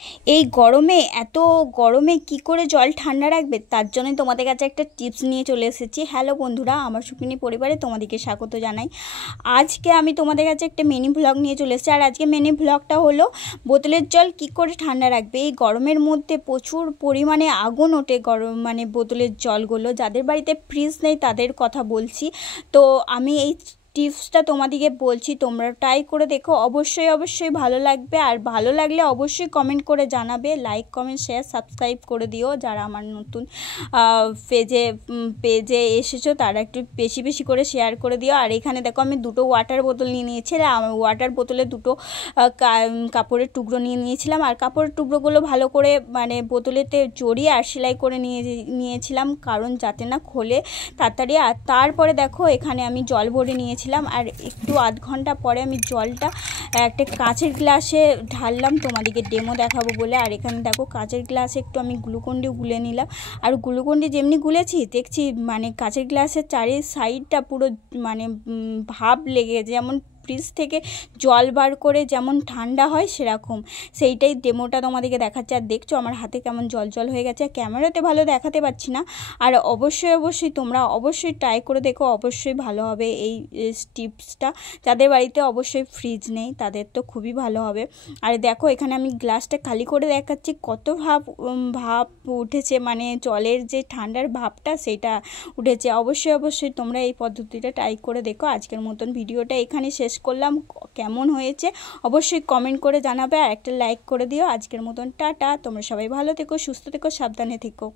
এই গরমে এত গরমে কি করে জল ঠান্ডা রাখবে তার জন্যই তোমাদের কাছে একটা টিপস নিয়ে চলে এসেছি। হ্যালো বন্ধুরা, আমার সুখিনী পরিবারে তোমাদেরকে স্বাগত জানাই। আজকে আমি তোমাদের কাছে একটা মিনি ভ্লগ নিয়ে চলে এসেছি। আর আজকে মিনি ভ্লগটা হলো বোতলের জল কি করে ঠান্ডা রাখবে। এই গরমের মধ্যে প্রচুর পরিমাণে আগুন ওঠে গরম বোতলের জলগুলো। যাদের বাড়িতে ফ্রিজ নেই তাদের কথা বলছি। তো আমি এই টিপসটা তোমাদেরকে বলছি, তোমরা ট্রাই করে দেখো, অবশ্যই ভালো লাগবে। আর ভালো লাগলে অবশ্যই কমেন্ট করে জানাবে, লাইক কমেন্ট শেয়ার সাবস্ক্রাইব করে দিও। যারা আমার নতুন পেজে এসেছো তারা একটু বেশি করে শেয়ার করে দিও। আর এখানে দেখো আমি দুটো ওয়াটার বোতল নিয়ে নিয়েছি। ওয়াটার বোতলে দুটো কাপড়ের টুকরো নিয়ে নিয়েছিলাম। আর কাপড়ের টুকরোগুলো ভালো করে বোতলেতে জড়িয়ে আর সেলাই করে নিয়েছিলাম, কারণ যাতে না খোলে তাড়াতাড়ি। আর তারপরে দেখো এখানে আমি জল ভরে নিয়েছিলাম। আর একটু আধ ঘন্টা পরে আমি জলটা একটা কাঁচের গ্লাসে ঢাললাম তোমাদেরকে ডেমো দেখাবো বলে। আর এখানে দেখো কাঁচের গ্লাসে একটু আমি গ্লুকন্ডি গুলে নিলাম। আর গ্লুকন্ডি যেমনি গুলেছি দেখছি কাঁচের গ্লাসের চারি সাইডটা পুরো ভাপ লেগে, যেমন ফ্রিজ থেকে জল বার করে যেমন ঠান্ডা হয় সেরকম, সেইটাই ডেমোটা তোমাদেরকে দেখাচ্ছে। আর দেখছো আমার হাতে কেমন জল হয়ে গেছে। ক্যামেরাতে ভালো দেখাতে পারছি না। আর অবশ্যই তোমরা অবশ্যই ট্রাই করে দেখো, অবশ্যই ভালো হবে এই টিপসটা। যাদের বাড়িতে অবশ্যই ফ্রিজ নেই তাদের তো খুবই ভালো হবে। আর দেখো এখানে আমি গ্লাসটা খালি করে দেখাচ্ছি, কত ভাপ উঠেছে, জলের যে ঠান্ডার ভাবটা সেটা উঠেছে। অবশ্যই তোমরা এই পদ্ধতিটা ট্রাই করে দেখো। আজকের মতন ভিডিওটা এখানে শেষ করলাম। কেমন হয়েছে অবশ্যই কমেন্ট করে জানাবে, আর একটা লাইক করে দিও। আজকের মতন টাটা। তোমরা সবাই ভালো থেকো, সুস্থ থেকো, সাবধানে থেকো।